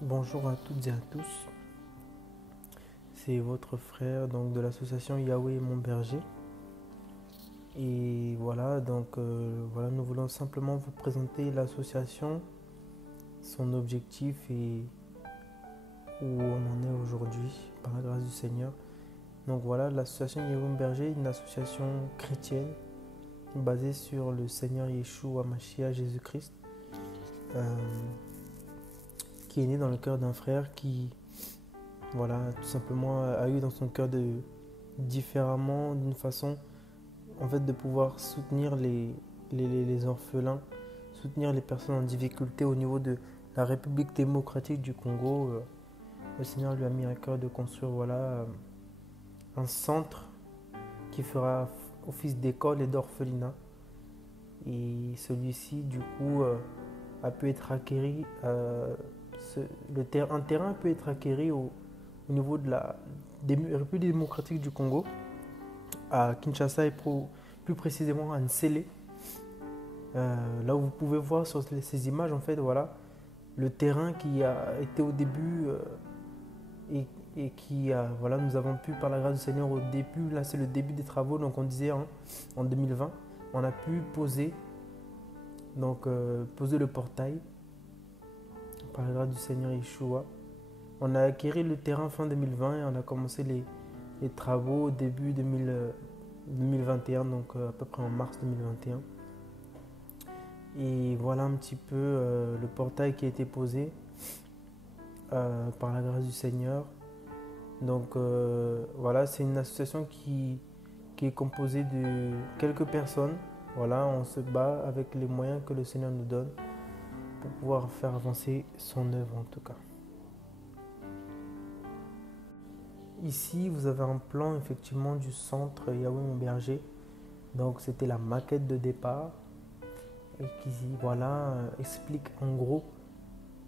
Bonjour à toutes et à tous, c'est votre frère donc de l'association Yahweh Mon Berger. Et voilà, voilà, nous voulons simplement vous présenter l'association, son objectif et où on en est aujourd'hui par la grâce du Seigneur. Donc voilà, l'association Yahweh Mon Berger est une association chrétienne basée sur le Seigneur Yeshua Mashiach Jésus-Christ, euh, qui est né dans le cœur d'un frère qui, voilà, tout simplement a eu dans son cœur de différemment, d'une façon en fait de pouvoir soutenir les orphelins, soutenir les personnes en difficulté au niveau de la République démocratique du Congo. Le Seigneur lui a mis à cœur de construire un centre qui fera office d'école et d'orphelinat. Et celui-ci, du coup, a pu être acquéri, un terrain a pu être acquéri au niveau de la République démocratique du Congo, à Kinshasa et plus précisément à Nsele. Là où vous pouvez voir sur ces images, en fait, voilà, le terrain qui a été au début et qui, voilà, nous avons pu, par la grâce du Seigneur, au début, là c'est le début des travaux, donc on disait en 2020, on a pu poser le portail par la grâce du Seigneur Yeshua. On a acquis le terrain fin 2020 et on a commencé les travaux au début 2021, donc à peu près en mars 2021. Et voilà un petit peu le portail qui a été posé par la grâce du Seigneur. Donc voilà, c'est une association qui est composée de quelques personnes. Voilà, on se bat avec les moyens que le Seigneur nous donne pour pouvoir faire avancer son œuvre en tout cas. Ici, vous avez un plan effectivement du centre Yahweh Mon Berger. Donc c'était la maquette de départ et qui voilà, explique en gros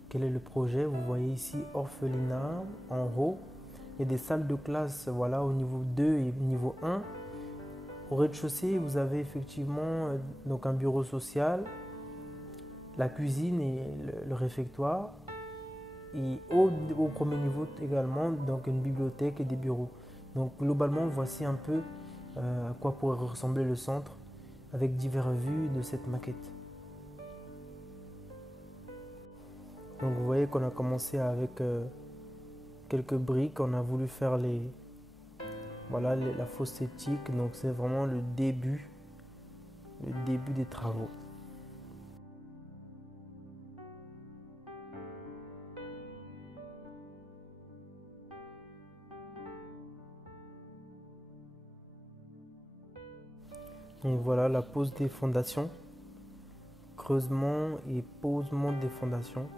quel est le projet. Vous voyez ici orphelinat en haut. Il y a des salles de classe voilà, au niveau 2 et niveau 1. Au rez-de-chaussée, vous avez effectivement donc un bureau social, la cuisine et le réfectoire. Et au premier niveau également, donc une bibliothèque et des bureaux. Donc globalement, voici un peu à quoi pourrait ressembler le centre avec diverses vues de cette maquette. Donc vous voyez qu'on a commencé avec quelques briques, on a voulu faire la fosse septique, donc c'est vraiment le début des travaux. Donc voilà la pose des fondations, creusement et posement des fondations.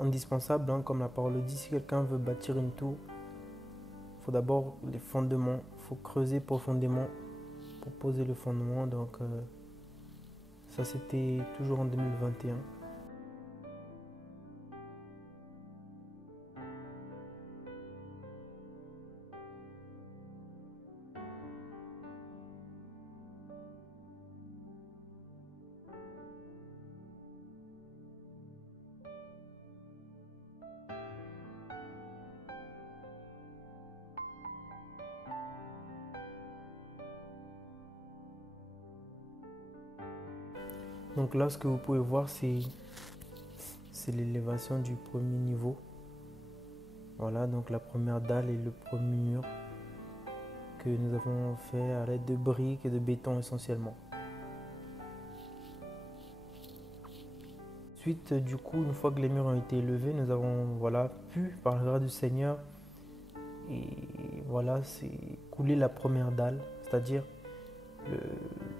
Indispensable, hein, comme la parole le dit, si quelqu'un veut bâtir une tour, il faut d'abord les fondements, il faut creuser profondément pour poser le fondement. Donc ça c'était toujours en 2021. Donc là, ce que vous pouvez voir, c'est l'élévation du premier niveau. Voilà, donc la première dalle et le premier mur que nous avons fait à l'aide de briques et de béton essentiellement. Ensuite, du coup, une fois que les murs ont été élevés, nous avons voilà, pu, par la grâce du Seigneur, et voilà, c'est couler la première dalle, c'est-à-dire,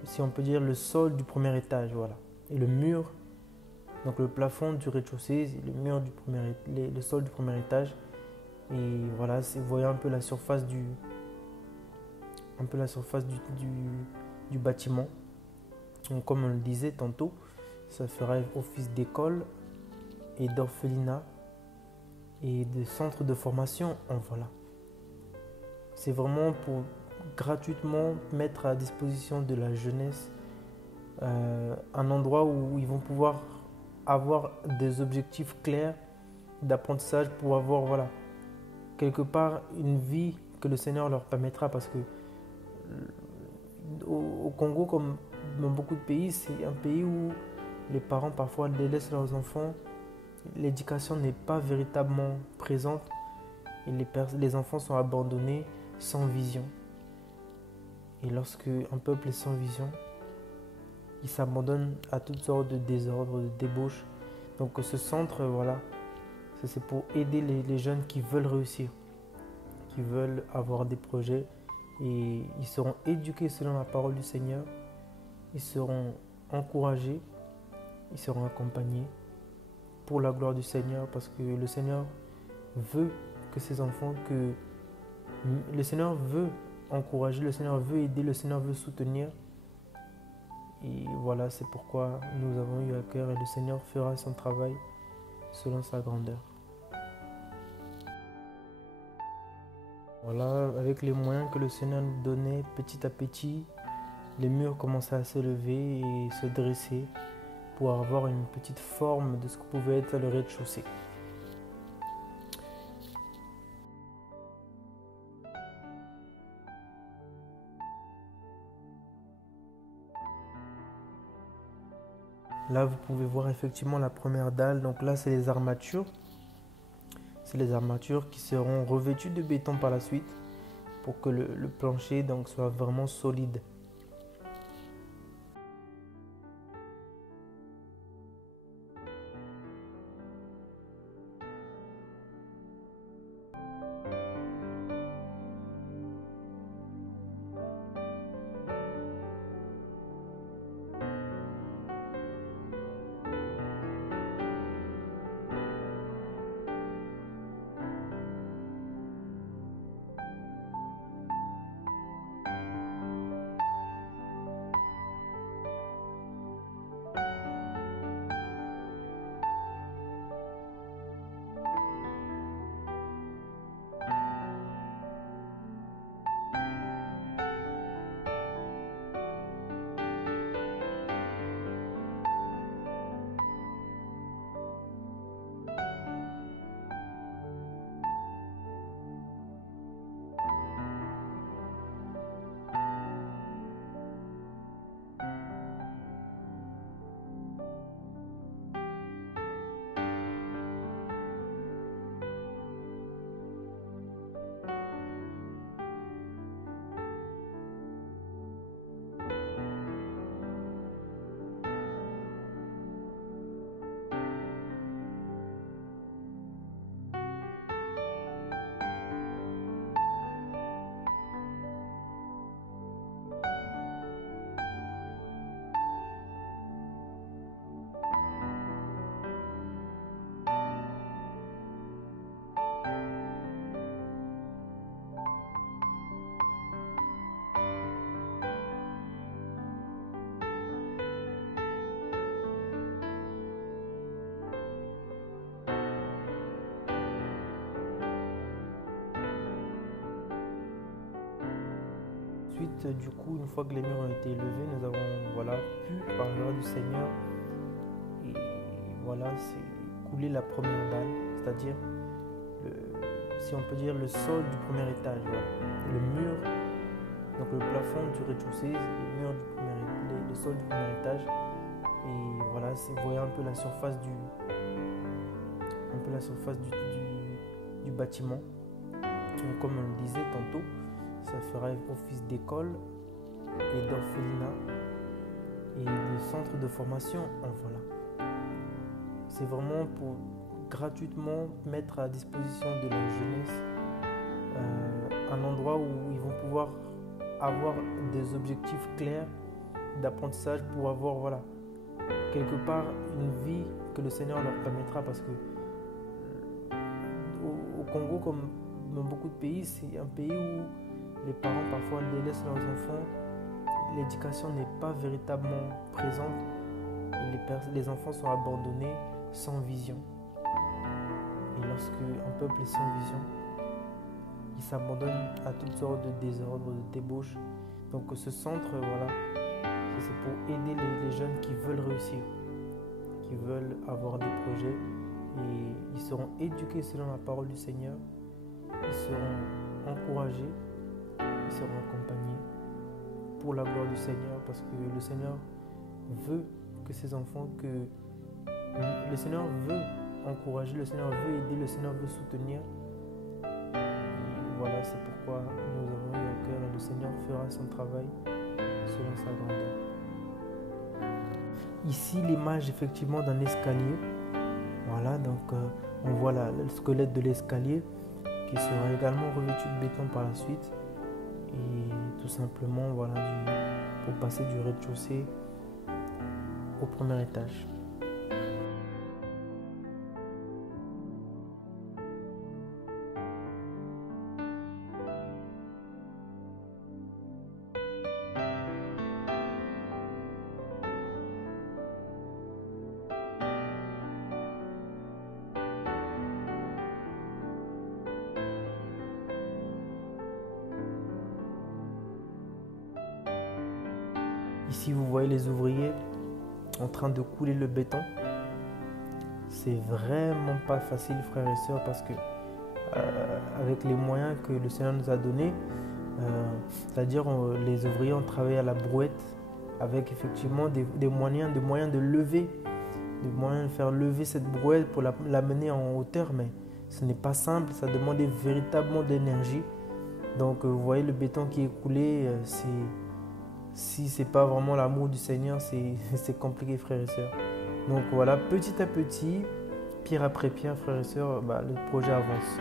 si on peut dire, le sol du premier étage. Voilà. Et le mur, donc le plafond du rez-de-chaussée, le sol du premier étage. Et voilà, vous voyez un peu la surface du bâtiment. Donc, comme on le disait tantôt, ça fera office d'école et d'orphelinat et de centre de formation. Voilà. C'est vraiment pour gratuitement mettre à disposition de la jeunesse un endroit où ils vont pouvoir avoir des objectifs clairs d'apprentissage pour avoir, voilà, quelque part une vie que le Seigneur leur permettra. Parce que au Congo, comme dans beaucoup de pays, c'est un pays où les parents parfois délaissent leurs enfants. L'éducation n'est pas véritablement présente et les enfants sont abandonnés sans vision. Et lorsque un peuple est sans vision, il s'abandonne à toutes sortes de désordres, de débauches. Donc ce centre, voilà, c'est pour aider les jeunes qui veulent réussir, qui veulent avoir des projets, et ils seront éduqués selon la parole du Seigneur, ils seront encouragés, ils seront accompagnés pour la gloire du Seigneur, parce que le Seigneur veut que ses enfants, le Seigneur veut encourager, le Seigneur veut aider, le Seigneur veut soutenir. Et voilà, c'est pourquoi nous avons eu à cœur, et le Seigneur fera son travail selon sa grandeur. Voilà, avec les moyens que le Seigneur nous donnait, petit à petit, les murs commençaient à s'élever et se dresser pour avoir une petite forme de ce que pouvait être le rez-de-chaussée. Là, vous pouvez voir effectivement la première dalle. Donc là, c'est les armatures. C'est les armatures qui seront revêtues de béton par la suite pour que le plancher donc, soit vraiment solide. Ensuite, du coup, une fois que les murs ont été élevés, nous avons pu, par la grâce du Seigneur, et voilà, c'est couler la première dalle, c'est-à-dire, si on peut dire, le sol du premier étage. Voilà. Le mur, donc le plafond du rez-de-chaussée, le mur le sol du premier étage. Et voilà, vous voyez un peu la surface du bâtiment. Donc, comme on le disait tantôt, ça fera office d'école et d'orphelinat et de centre de formation. Voilà. C'est vraiment pour gratuitement mettre à disposition de la jeunesse un endroit où ils vont pouvoir avoir des objectifs clairs d'apprentissage pour avoir quelque part une vie que le Seigneur leur permettra. Parce que au Congo, comme dans beaucoup de pays, c'est un pays où les parents parfois délaissent leurs enfants, l'éducation n'est pas véritablement présente et les enfants sont abandonnés sans vision. Et lorsque un peuple est sans vision, il s'abandonne à toutes sortes de désordres, de débauches. Donc ce centre, c'est pour aider les jeunes qui veulent réussir, qui veulent avoir des projets, et ils seront éduqués selon la parole du Seigneur, ils seront encouragés, ils seront accompagnés pour la gloire du Seigneur, parce que le Seigneur veut que ses enfants, le Seigneur veut encourager, le Seigneur veut aider, le Seigneur veut soutenir. Et voilà, c'est pourquoi nous avons eu à cœur et le Seigneur fera son travail selon sa grandeur. Ici, l'image effectivement d'un escalier. Voilà, donc on voit le squelette de l'escalier qui sera également revêtu de béton par la suite. Et tout simplement, voilà, pour passer du rez-de-chaussée au premier étage. Ici, vous voyez les ouvriers en train de couler le béton. C'est vraiment pas facile, frères et sœurs, parce que avec les moyens que le Seigneur nous a donnés, c'est-à-dire les ouvriers ont travaillé à la brouette avec effectivement des moyens de lever, des moyens de faire lever cette brouette pour l'amener en hauteur, mais ce n'est pas simple, ça demandait véritablement de l'énergie. Donc vous voyez le béton qui est coulé, si ce n'est pas vraiment l'amour du Seigneur, c'est compliqué, frères et sœurs. Donc voilà, petit à petit, pierre après pierre, frères et sœurs, le projet avance.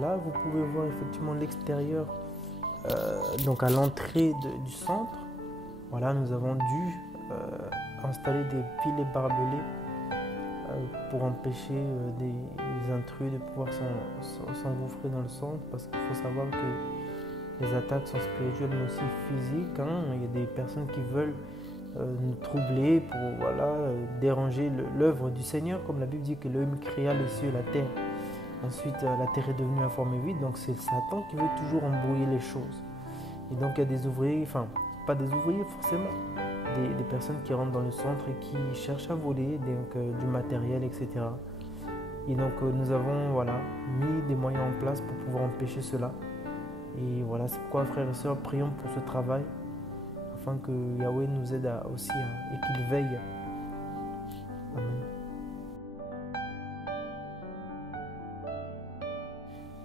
là, vous pouvez voir effectivement l'extérieur, donc à l'entrée du centre. Voilà, nous avons dû installer des filets barbelés pour empêcher des intrus de pouvoir s'engouffrer dans le centre, parce qu'il faut savoir que les attaques sont spirituelles mais aussi physiques. Il y a des personnes qui veulent nous troubler pour déranger l'œuvre du Seigneur, comme la Bible dit que l'homme créa les cieux et la terre. Ensuite, la terre est devenue informée vide, donc c'est Satan qui veut toujours embrouiller les choses. Et donc il y a des ouvriers, enfin pas des ouvriers forcément, des personnes qui rentrent dans le centre et qui cherchent à voler du matériel, etc. Et donc nous avons mis des moyens en place pour pouvoir empêcher cela. Et voilà, c'est pourquoi frères et sœurs, prions pour ce travail, afin que Yahweh nous aide aussi et qu'il veille. Amen.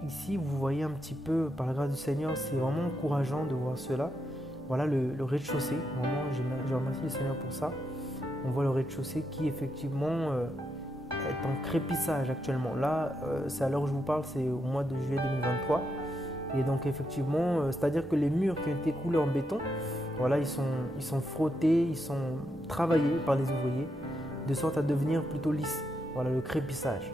Ici, vous voyez un petit peu, par la grâce du Seigneur, c'est vraiment encourageant de voir cela. Voilà le rez-de-chaussée, vraiment, je remercie le Seigneur pour ça. On voit le rez-de-chaussée qui, effectivement, est en crépissage actuellement. Là, c'est à l'heure où je vous parle, c'est au mois de juillet 2023. Et donc, effectivement, c'est-à-dire que les murs qui ont été coulés en béton, voilà, ils sont frottés, ils sont travaillés par les ouvriers, de sorte à devenir plutôt lisses. Voilà, le crépissage.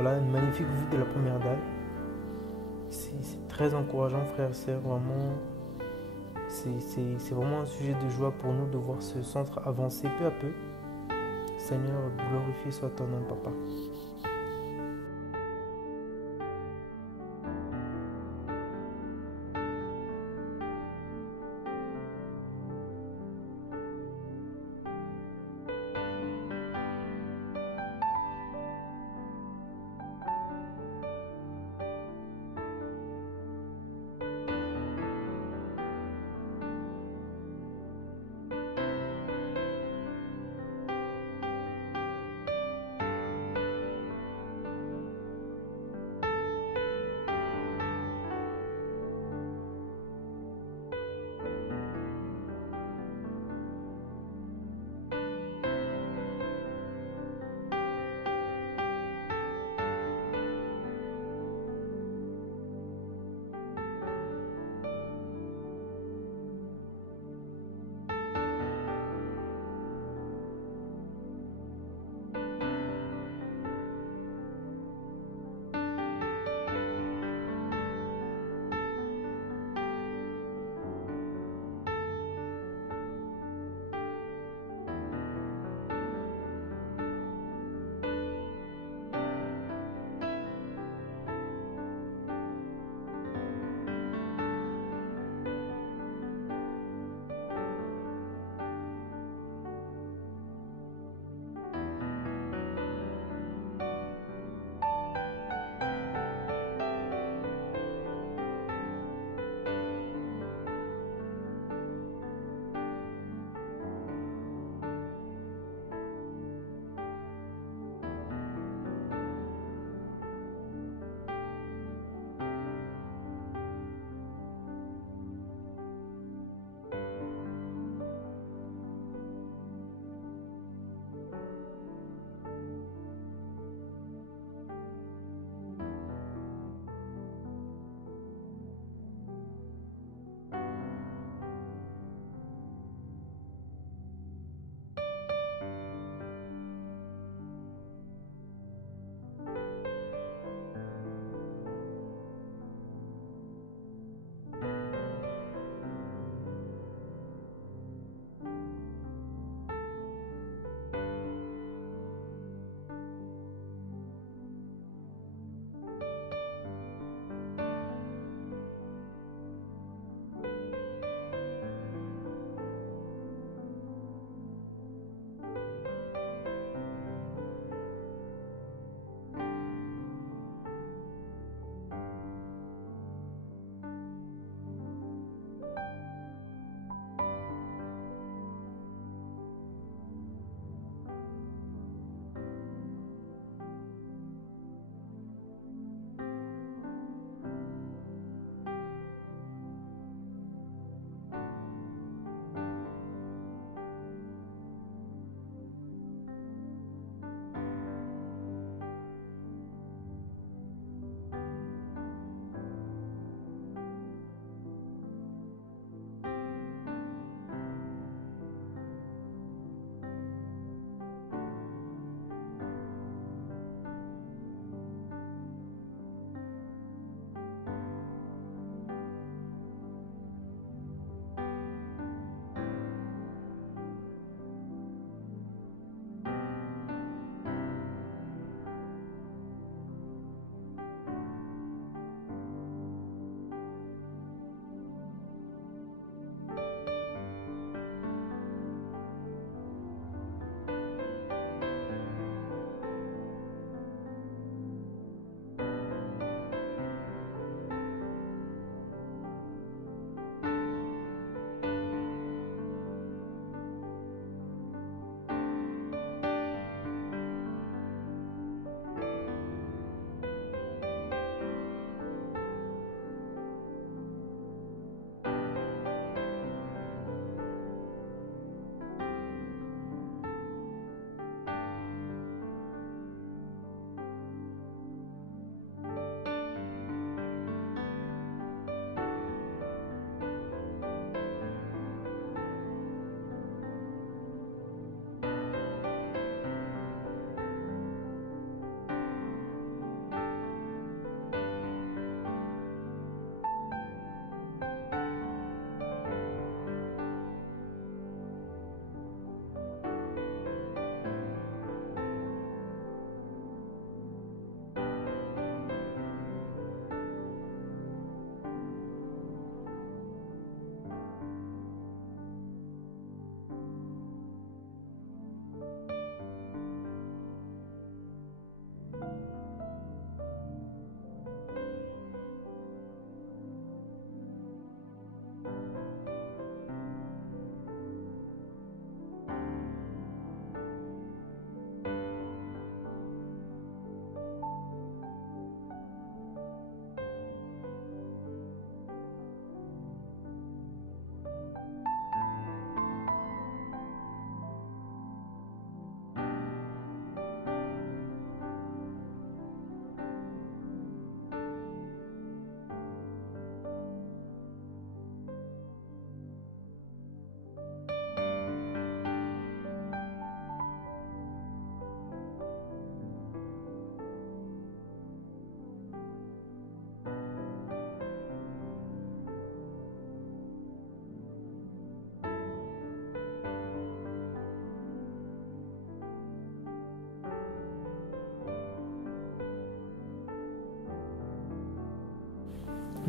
Voilà une magnifique vue de la première dalle. C'est très encourageant, frères et sœurs. Vraiment, c'est vraiment un sujet de joie pour nous de voir ce centre avancer peu à peu. Seigneur, glorifié soit ton nom, Papa.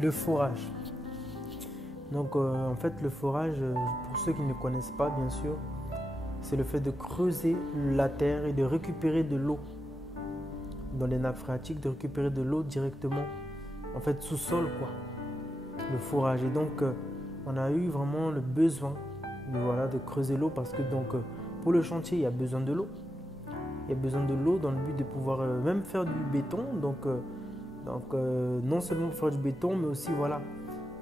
Le forage. Donc en fait le forage, pour ceux qui ne connaissent pas bien sûr, c'est le fait de creuser la terre et de récupérer de l'eau dans les nappes phréatiques, de récupérer de l'eau directement en fait sous-sol quoi. Le forage. Et donc on a eu vraiment le besoin de creuser l'eau parce que donc pour le chantier il y a besoin de l'eau. Il y a besoin de l'eau dans le but de pouvoir même faire du béton. Donc non seulement faire du béton mais aussi voilà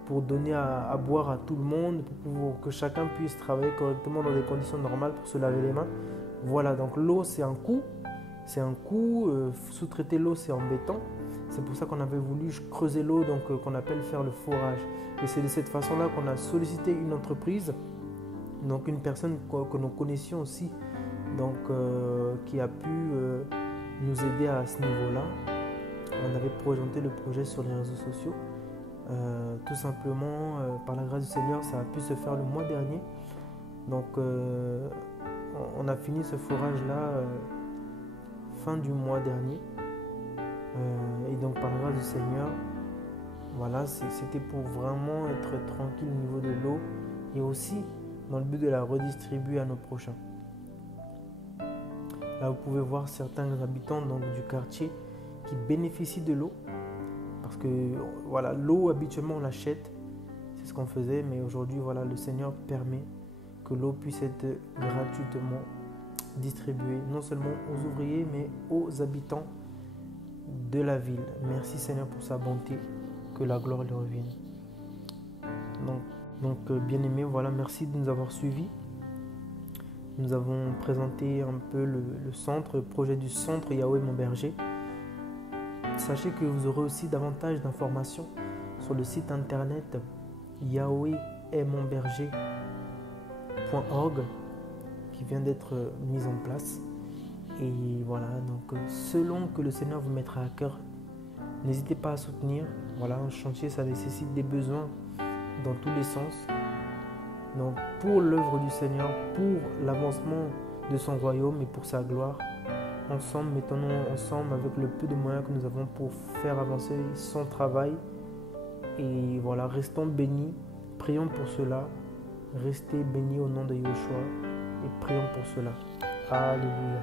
pour donner à boire à tout le monde, pour que chacun puisse travailler correctement dans des conditions normales pour se laver les mains. Voilà, donc l'eau c'est un coût, sous-traiter l'eau c'est en béton. C'est pour ça qu'on avait voulu creuser l'eau, donc qu'on appelle faire le forage. Et c'est de cette façon-là qu'on a sollicité une entreprise, donc une personne que nous connaissions aussi, donc qui a pu nous aider à ce niveau-là. On avait présenté le projet sur les réseaux sociaux. Tout simplement, par la grâce du Seigneur, ça a pu se faire le mois dernier. Donc, on a fini ce forage-là fin du mois dernier. Et donc, par la grâce du Seigneur, voilà, c'était pour vraiment être tranquille au niveau de l'eau et aussi dans le but de la redistribuer à nos prochains. Là, vous pouvez voir certains habitants donc, du quartier qui bénéficient de l'eau. Parce que voilà, l'eau habituellement on l'achète, c'est ce qu'on faisait, mais aujourd'hui voilà, le Seigneur permet que l'eau puisse être gratuitement distribuée, non seulement aux ouvriers, mais aux habitants de la ville. Merci Seigneur pour sa bonté, que la gloire lui revienne. Donc bien aimés, voilà, merci de nous avoir suivis. Nous avons présenté un peu le centre, le projet du centre Yahweh mon berger. Sachez que vous aurez aussi davantage d'informations sur le site internet yahwehestmonberger.org qui vient d'être mis en place. Et voilà, donc selon que le Seigneur vous mettra à cœur, n'hésitez pas à soutenir. Voilà, un chantier, ça nécessite des besoins dans tous les sens. Donc pour l'œuvre du Seigneur, pour l'avancement de son royaume et pour sa gloire, ensemble, mettons-nous ensemble avec le peu de moyens que nous avons pour faire avancer son travail. Et voilà, restons bénis, prions pour cela, restez bénis au nom de Yeshua et prions pour cela. Alléluia.